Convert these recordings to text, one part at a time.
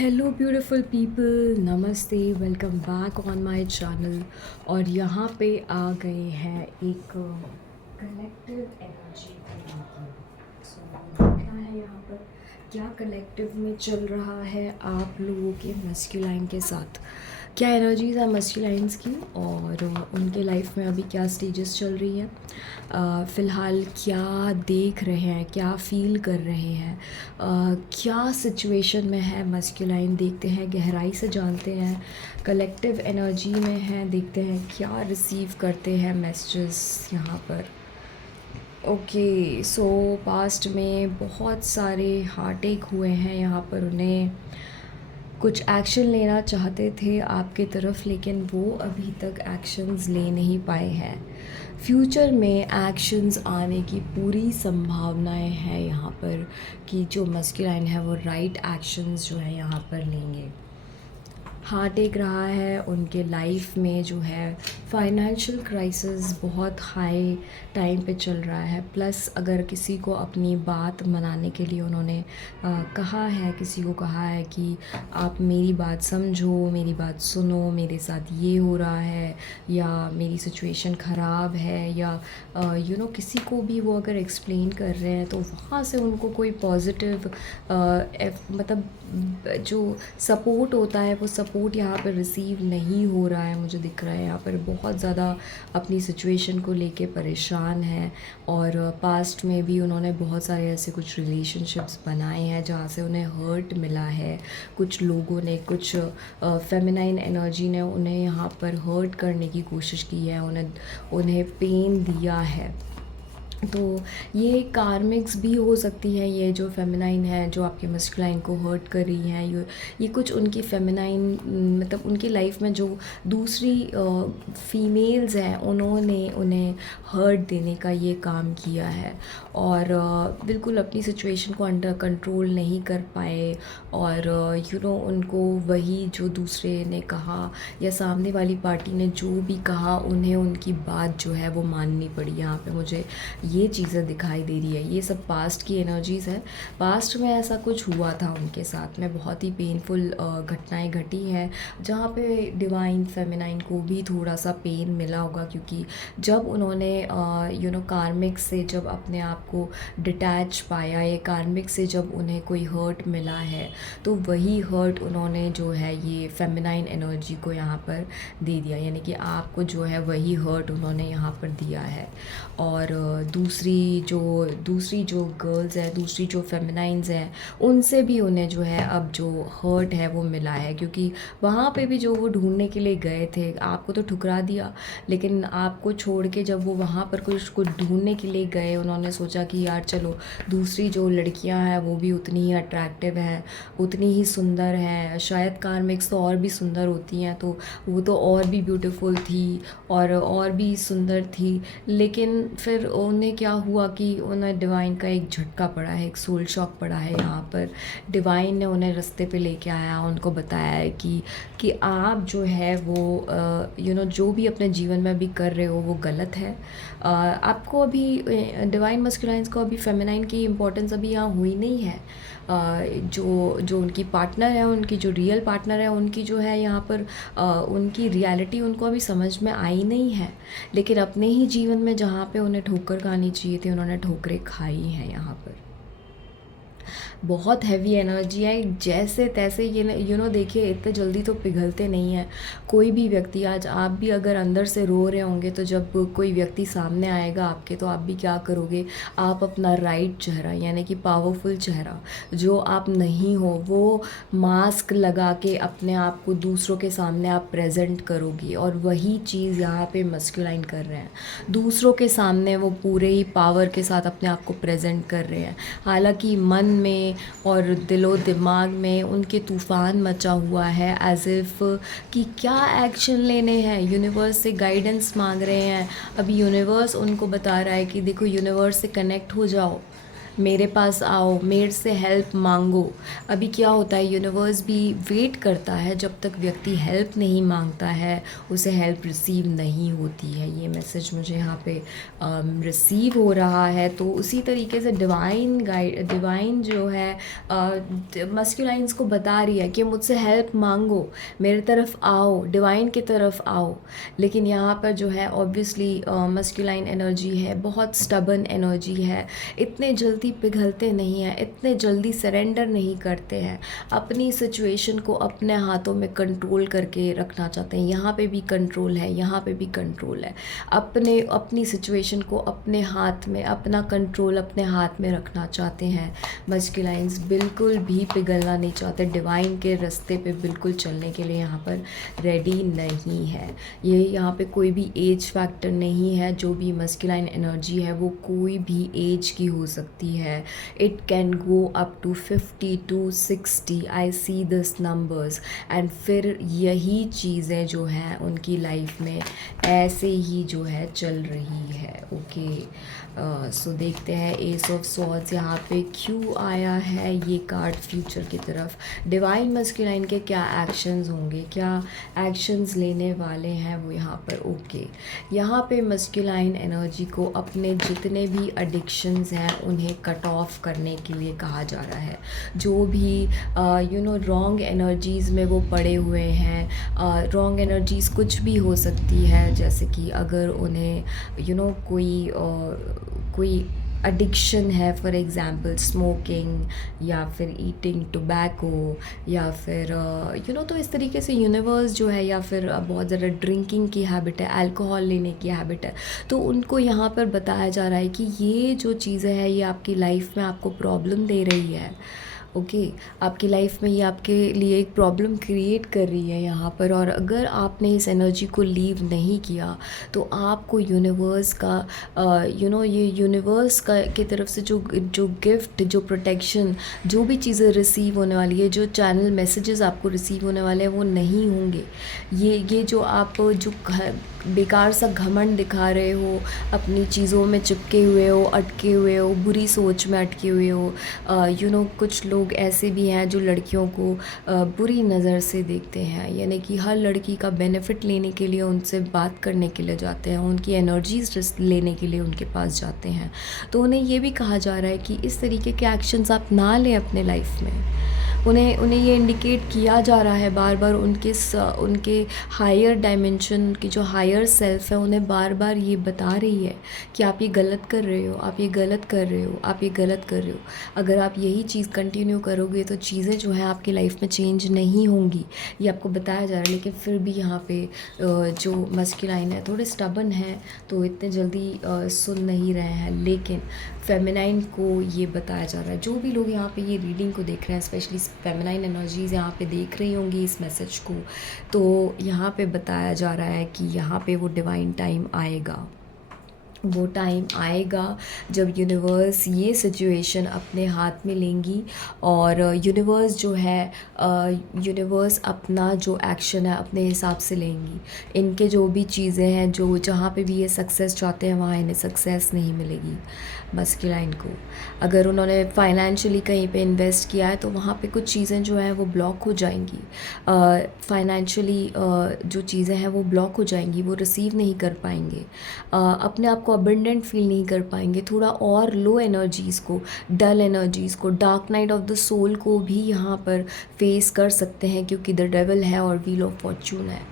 Hello beautiful people, नमस्ते, welcome back on my channel. और यहाँ पे आ गए हैं एक कलेक्टिव एनर्जी को। सो देखना है यहाँ पर क्या कलेक्टिव में चल रहा है आप लोगों के मस्कुलाइन के साथ, क्या एनर्जीज है मस्कुलाइंस की और उनके लाइफ में अभी क्या स्टेजेस चल रही हैं, फ़िलहाल क्या देख रहे हैं, क्या फ़ील कर रहे हैं, क्या सिचुएशन में है मस्कुलाइन, देखते हैं, गहराई से जानते हैं, कलेक्टिव एनर्जी में है, देखते हैं क्या रिसीव करते हैं मैसेजेस यहाँ पर। ओके, सो पास्ट में बहुत सारे हार्ट अटैक हुए हैं यहाँ पर, उन्हें कुछ एक्शन लेना चाहते थे आपके तरफ, लेकिन वो अभी तक एक्शंस ले नहीं पाए हैं। फ्यूचर में एक्शंस आने की पूरी संभावनाएं हैं यहाँ पर कि जो मस्कुलाइन है वो राइट एक्शंस जो है यहाँ पर लेंगे। हार्ट एक रहा है उनके लाइफ में, जो है फाइनेंशियल क्राइसिस बहुत हाई टाइम पे चल रहा है। प्लस अगर किसी को अपनी बात मनाने के लिए उन्होंने कहा है, किसी को कहा है कि आप मेरी बात समझो, मेरी बात सुनो, मेरे साथ ये हो रहा है या मेरी सिचुएशन ख़राब है, या किसी को भी वो अगर एक्सप्लेन कर रहे हैं तो वहाँ से उनको कोई पॉजिटिव मतलब जो सपोर्ट होता है वो सपोर्ट यहाँ पर रिसीव नहीं हो रहा है। मुझे दिख रहा है यहाँ पर बहुत ज़्यादा अपनी सिचुएशन को लेके परेशान है, और पास्ट में भी उन्होंने बहुत सारे ऐसे कुछ रिलेशनशिप्स बनाए हैं जहाँ से उन्हें हर्ट मिला है। कुछ लोगों ने, कुछ फेमिनाइन एनर्जी ने उन्हें यहाँ पर हर्ट करने की कोशिश की है, उन्हें पेन दिया है। तो ये कार्मिक्स भी हो सकती हैं, ये जो फेमिनाइन है जो आपके मस्कुलाइन को हर्ट कर रही हैं, ये कुछ उनकी फेमिनाइन मतलब उनकी लाइफ में जो दूसरी फीमेल्स हैं उन्होंने उन्हें हर्ट देने का ये काम किया है, और बिल्कुल अपनी सिचुएशन को अंडर कंट्रोल नहीं कर पाए, और उनको वही जो दूसरे ने कहा या सामने वाली पार्टी ने जो भी कहा उन्हें उनकी बात जो है वो माननी पड़ी। यहाँ पे मुझे ये चीज़ें दिखाई दे रही है, ये सब पास्ट की एनर्जीज़ है। पास्ट में ऐसा कुछ हुआ था उनके साथ में, बहुत ही पेनफुल घटनाएं घटी हैं जहाँ पे डिवाइन फेमिनाइन को भी थोड़ा सा पेन मिला होगा, क्योंकि जब उन्होंने कार्मिक से जब अपने आप को डिटैच पाया, ये कार्मिक से जब उन्हें कोई हर्ट मिला है तो वही हर्ट उन्होंने जो है ये फेमिनाइन एनर्जी को यहाँ पर दे दिया, यानी कि आपको जो है वही हर्ट उन्होंने यहाँ पर दिया है। और दूसरी जो गर्ल्स हैं, दूसरी जो फेमिनाइंस हैं, उनसे भी उन्हें जो है अब जो हर्ट है वो मिला है, क्योंकि वहाँ पे भी जो वो ढूंढने के लिए गए थे, आपको तो ठुकरा दिया, लेकिन आपको छोड़ के जब वो वहाँ पर कुछ ढूंढने के लिए गए, उन्होंने सोचा कि यार चलो दूसरी जो लड़कियाँ हैं वो भी उतनी ही अट्रैक्टिव है, उतनी ही सुंदर हैं, शायद कार्मिक्स तो और भी सुंदर होती हैं, तो वो तो और भी ब्यूटीफुल थी और भी सुंदर थी। लेकिन फिर उन्हें क्या हुआ कि उन्हें डिवाइन का एक झटका पड़ा है, एक सोल शॉक पड़ा है। यहाँ पर डिवाइन ने उन्हें रास्ते पे लेके आया, उनको बताया है कि आप जो है वो जो भी अपने जीवन में अभी कर रहे हो वो गलत है। आपको अभी डिवाइन मस्कुलाइंस को अभी फेमिनाइन की इम्पोर्टेंस अभी यहाँ हुई नहीं है। जो उनकी पार्टनर है, उनकी जो रियल पार्टनर है, उनकी जो है यहाँ पर उनकी रियलिटी उनको अभी समझ में आई नहीं है, लेकिन अपने ही जीवन में जहाँ पे उन्हें ठोकर खानी चाहिए थी उन्होंने ठोकरें खाई हैं। यहाँ पर बहुत हैवी एनर्जी है, जैसे तैसे ये देखिए इतने जल्दी तो पिघलते नहीं हैं कोई भी व्यक्ति। आज आप भी अगर अंदर से रो रहे होंगे तो जब कोई व्यक्ति सामने आएगा आपके, तो आप भी क्या करोगे, आप अपना राइट चेहरा यानी कि पावरफुल चेहरा जो आप नहीं हो वो मास्क लगा के अपने आप को दूसरों के सामने आप प्रेजेंट करोगी, और वही चीज़ यहाँ पे मस्कुलाइन कर रहे हैं। दूसरों के सामने वो पूरे ही पावर के साथ अपने आप को प्रेजेंट कर रहे हैं, हालांकि मन में और दिलो दिमाग में उनके तूफ़ान मचा हुआ है, एज इफ़ कि क्या एक्शन लेने हैं। यूनिवर्स से गाइडेंस मांग रहे हैं। अभी यूनिवर्स उनको बता रहा है कि देखो यूनिवर्स से कनेक्ट हो जाओ, मेरे पास आओ, मेरे से हेल्प मांगो। अभी क्या होता है, यूनिवर्स भी वेट करता है जब तक व्यक्ति हेल्प नहीं मांगता है, उसे हेल्प रिसीव नहीं होती है। ये मैसेज मुझे यहाँ पे रिसीव हो रहा है। तो उसी तरीके से डिवाइन जो है मस्कुलाइंस को बता रही है कि मुझसे हेल्प मांगो, मेरे तरफ आओ, डिवाइन की तरफ आओ। लेकिन यहाँ पर जो है ऑब्वियसली मस्कुलाइन एनर्जी है, बहुत स्टबन एनर्जी है, इतने जल्दी पिघलते नहीं हैं, इतने जल्दी सरेंडर नहीं करते हैं, अपनी सिचुएशन को अपने हाथों में कंट्रोल करके रखना चाहते हैं। यहाँ पे भी कंट्रोल है, यहाँ पे भी कंट्रोल है। अपनी सिचुएशन को अपने हाथ में, अपना कंट्रोल अपने हाथ में रखना चाहते हैं। मस्कुलाइंस बिल्कुल भी पिघलना नहीं चाहते, डिवाइन के रास्ते पे बिल्कुल चलने के लिए यहाँ पर रेडी नहीं है। ये यहाँ पे कोई भी एज फैक्टर नहीं है। जो भी मस्कुलाइन एनर्जी है वो कोई भी एज की हो सकती है। It can go up to 50 to 60, I see this numbers. And फिर यही चीज़ें जो हैं उनकी लाइफ में ऐसे ही जो है चल रही है। ओके, सो देखते हैं एस ऑफ सॉर्ड्स यहाँ पे क्यों आया है ये कार्ड फ्यूचर की तरफ। डिवाइन मस्कुलाइन के क्या एक्शंस होंगे, क्या एक्शंस लेने वाले हैं वो यहाँ पर। ओके, यहाँ पे मस्कुलाइन एनर्जी को अपने जितने भी एडिक्शंस हैं उन्हें कट ऑफ करने के लिए कहा जा रहा है। जो भी रॉन्ग एनर्जीज़ में वो पड़े हुए हैं, रॉन्ग एनर्जीज़ कुछ भी हो सकती है, जैसे कि अगर उन्हें कोई एडिक्शन है, फॉर एग्ज़ाम्पल स्मोकिंग या फिर ईटिंग टोबैको या फिर तो इस तरीके से यूनिवर्स जो है, या फिर बहुत ज़्यादा ड्रिंकिंग की हैबिट है, अल्कोहल लेने की हैबिट है, तो उनको यहाँ पर बताया जा रहा है कि ये जो चीज़ें हैं ये आपकी लाइफ में आपको प्रॉब्लम दे रही है। ओके, आपकी लाइफ में ये आपके लिए एक प्रॉब्लम क्रिएट कर रही है यहाँ पर। और अगर आपने इस एनर्जी को लीव नहीं किया तो आपको यूनिवर्स का ये यूनिवर्स का की तरफ से जो गिफ्ट, जो प्रोटेक्शन, जो भी चीज़ें रिसीव होने वाली है, जो चैनल मैसेजेस आपको रिसीव होने वाले हैं वो नहीं होंगे। ये जो आप जो बेकार सा घमंड दिखा रहे हो, अपनी चीज़ों में चिपके हुए हो, अटके हुए हो, बुरी सोच में अटके हुए हो, कुछ लोग ऐसे भी हैं जो लड़कियों को बुरी नज़र से देखते हैं, यानी कि हर लड़की का बेनिफिट लेने के लिए उनसे बात करने के लिए जाते हैं, उनकी एनर्जीज लेने के लिए उनके पास जाते हैं। तो उन्हें ये भी कहा जा रहा है कि इस तरीके के एक्शंस आप ना लें अपने लाइफ में। उन्हें ये इंडिकेट किया जा रहा है बार बार, उनके हायर डायमेंशन की जो हायर सेल्फ है उन्हें बार बार ये बता रही है कि आप ये गलत कर रहे हो, आप ये गलत कर रहे हो, आप ये गलत कर रहे हो। अगर आप यही चीज़ कंटिन्यू करोगे तो चीज़ें जो है आपकी लाइफ में चेंज नहीं होंगी, ये आपको बताया जा रहा है। लेकिन फिर भी यहाँ पे जो मस्कुलाइन है थोड़े स्टबन हैं, तो इतने जल्दी सुन नहीं रहे हैं। लेकिन फेमिनाइन को ये बताया जा रहा है, जो भी लोग यहाँ पे ये रीडिंग को देख रहे हैं, स्पेशली फेमिनाइन एनर्जीज़ यहाँ पे देख रही होंगी इस मैसेज को, तो यहाँ पे बताया जा रहा है कि यहाँ पे वो डिवाइन टाइम आएगा। वो टाइम आएगा जब यूनिवर्स ये सिचुएशन अपने हाथ में लेंगी और यूनिवर्स जो है यूनिवर्स अपना जो एक्शन है अपने हिसाब से लेंगी। इनके जो भी चीज़ें हैं, जो जहाँ पे भी ये सक्सेस चाहते हैं वहाँ इन्हें सक्सेस नहीं मिलेगी मस्कुलाइन को। अगर उन्होंने फाइनेंशियली कहीं पे इन्वेस्ट किया है तो वहाँ पे कुछ चीज़ें जो हैं वो ब्लॉक हो जाएंगी। फाइनेंशियली जो चीज़ें हैं वो ब्लॉक हो जाएंगी, वो रिसीव नहीं कर पाएंगे, अपने आप को अबंडेंट फील नहीं कर पाएंगे। थोड़ा और लो एनर्जीज़ को, डल एनर्जीज़ को, dark night of the soul को भी यहाँ पर फेस कर सकते हैं, क्योंकि द डेविल है और व्हील ऑफ फॉर्चून है।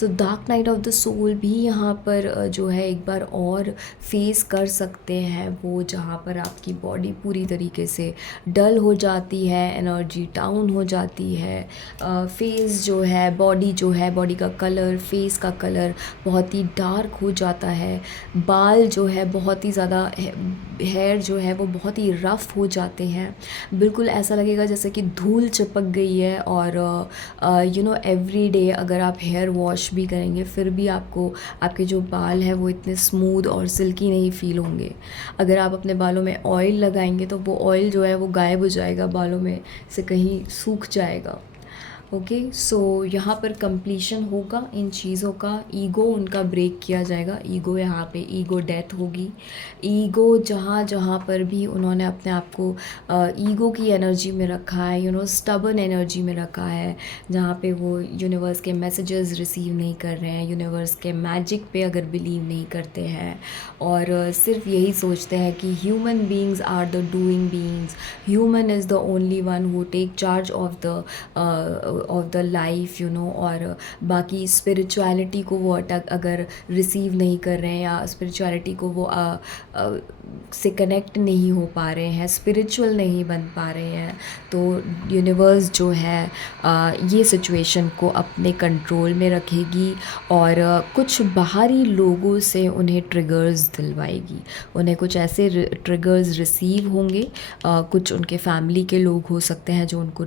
So dark night of the soul भी यहाँ पर जो है एक बार और फेस कर सकते हैं वो, जहाँ पर आपकी बॉडी पूरी तरीके से डल हो जाती है, एनर्जी डाउन हो जाती है, फेस जो है, बॉडी का कलर, फेस का कलर बहुत ही डार्क हो जाता है, बाल जो है बहुत ही ज़्यादा, हेयर जो है वो बहुत ही रफ़ हो जाते हैं, बिल्कुल ऐसा लगेगा जैसे कि धूल चिपक गई है। और एवरी डे अगर आप हेयर वॉश भी करेंगे फिर भी आपको आपके जो बाल हैं वो इतने स्मूथ और सिल्की नहीं फील होंगे। अगर आप अपने बालों में ऑयल लगाएंगे तो वो ऑयल जो है वो गायब हो जाएगा, बालों में से कहीं सूख जाएगा। ओके, सो यहाँ पर कंप्लीशन होगा इन चीज़ों का, ईगो उनका ब्रेक किया जाएगा, ईगो यहाँ पे ईगो डेथ होगी। ईगो जहाँ जहाँ पर भी उन्होंने अपने आप को ईगो की एनर्जी में रखा है, स्टबर्न एनर्जी में रखा है, जहाँ पे वो यूनिवर्स के मैसेजेस रिसीव नहीं कर रहे हैं, यूनिवर्स के मैजिक पे अगर बिलीव नहीं करते हैं, और सिर्फ यही सोचते हैं कि human beings are the doing beings, human is the only one who take charge of the life, और बाकी स्पिरिचुअलिटी को वो अगर रिसीव नहीं कर रहे हैं, या स्पिरिचुअलिटी को वो से कनेक्ट नहीं हो पा रहे हैं, स्पिरिचुअल नहीं बन पा रहे हैं, तो यूनिवर्स जो है ये सिचुएशन को अपने कंट्रोल में रखेगी, और कुछ बाहरी लोगों से उन्हें ट्रिगर्स दिलवाएगी। उन्हें कुछ ऐसे ट्रिगर्स रिसीव होंगे, कुछ उनके फैमिली के लोग हो सकते हैं जो उनको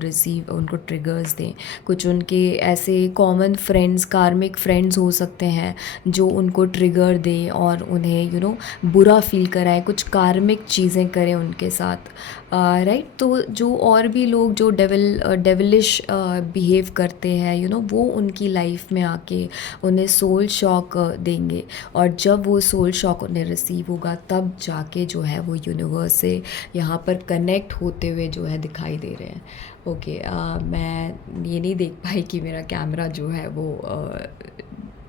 ट्रिगर्स दें, कुछ उनके ऐसे कॉमन फ्रेंड्स, कार्मिक फ्रेंड्स हो सकते हैं जो उनको ट्रिगर दें और उन्हें बुरा फील कराएं, कुछ कार्मिक चीज़ें करें उनके साथ, राइट। तो जो और भी लोग जो डेविलिश बिहेव करते हैं, वो उनकी लाइफ में आके उन्हें सोल शॉक देंगे, और जब वो सोल शॉक उन्हें रिसीव होगा तब जाके जो है वो यूनिवर्स से यहाँ पर कनेक्ट होते हुए जो है दिखाई दे रहे हैं। ओके, मैं ये नहीं देख पाई कि मेरा कैमरा जो है वो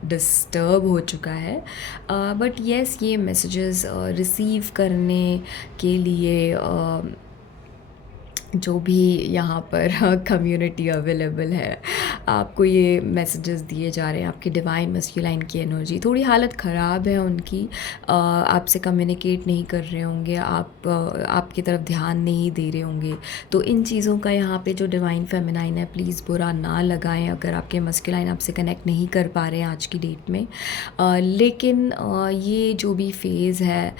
डिस्टर्ब हो चुका है, बट येस, ये मैसेजेस रिसीव करने के लिए जो भी यहाँ पर कम्युनिटी अवेलेबल है, आपको ये मैसेजेस दिए जा रहे हैं। आपकी डिवाइन मस्कुलाइन की एनर्जी, थोड़ी हालत ख़राब है उनकी, आपसे कम्युनिकेट नहीं कर रहे होंगे, आपकी तरफ ध्यान नहीं दे रहे होंगे, तो इन चीज़ों का यहाँ पे जो डिवाइन फेमिनाइन है, प्लीज़ बुरा ना लगाएं अगर आपके मस्कुलाइन आपसे कनेक्ट नहीं कर पा रहे हैं आज की डेट में। लेकिन ये जो भी फेज़ है,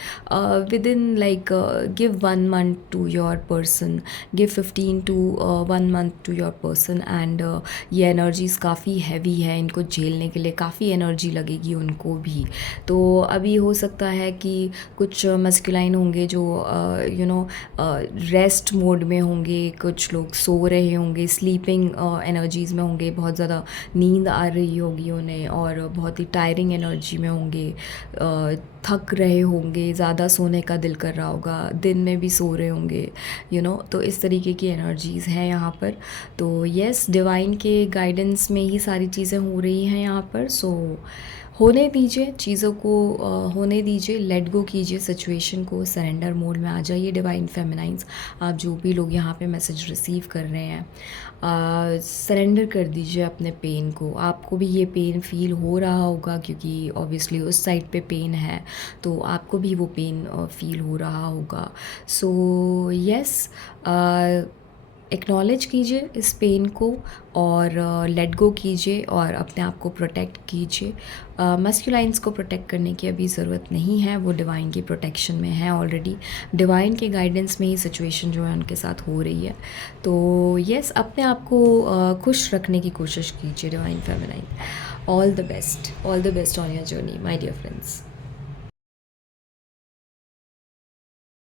within like give 1 month to your person, give 15 to 1 month to your person, and ये एनर्जीज़ काफ़ी हैवी है, इनको झेलने के लिए काफ़ी एनर्जी लगेगी उनको भी। तो अभी हो सकता है कि कुछ मस्कुलाइन होंगे जो रेस्ट मोड में होंगे, कुछ लोग सो रहे होंगे, स्लीपिंग एनर्जीज़ में होंगे, बहुत ज़्यादा नींद आ रही होगी उन्हें, और बहुत ही टायरिंग एनर्जी में होंगे, थक रहे होंगे, ज़्यादा सोने का दिल कर रहा होगा, दिन में भी सो रहे होंगे, तो इस तरीके की एनर्जीज़ हैं यहाँ पर। तो येस, डिवाइन के गाइडेंस में ही सारी चीज़ें हो रही हैं यहाँ पर। सो होने दीजिए चीज़ों को, होने दीजिए, लेट गो कीजिए सिचुएशन को, सरेंडर मोड में आ जाइए डिवाइन फेमिनाइंस। आप जो भी लोग यहाँ पे मैसेज रिसीव कर रहे हैं, सरेंडर कर दीजिए अपने पेन को। आपको भी ये पेन फील हो रहा होगा, क्योंकि ऑब्वियसली उस साइड पे पेन है, तो आपको भी वो पेन फील हो रहा होगा। सो येस, एक्नॉलेज कीजिए इस पेन को, और लेट गो कीजिए, और अपने आप को प्रोटेक्ट कीजिए। मस्कुलाइंस को प्रोटेक्ट करने की अभी ज़रूरत नहीं है, वो डिवाइन की प्रोटेक्शन में है ऑलरेडी, डिवाइन के गाइडेंस में ही सिचुएशन जो है उनके साथ हो रही है। तो येस, अपने आप को खुश रखने की कोशिश कीजिए divine feminine. All the best on your journey my dear friends.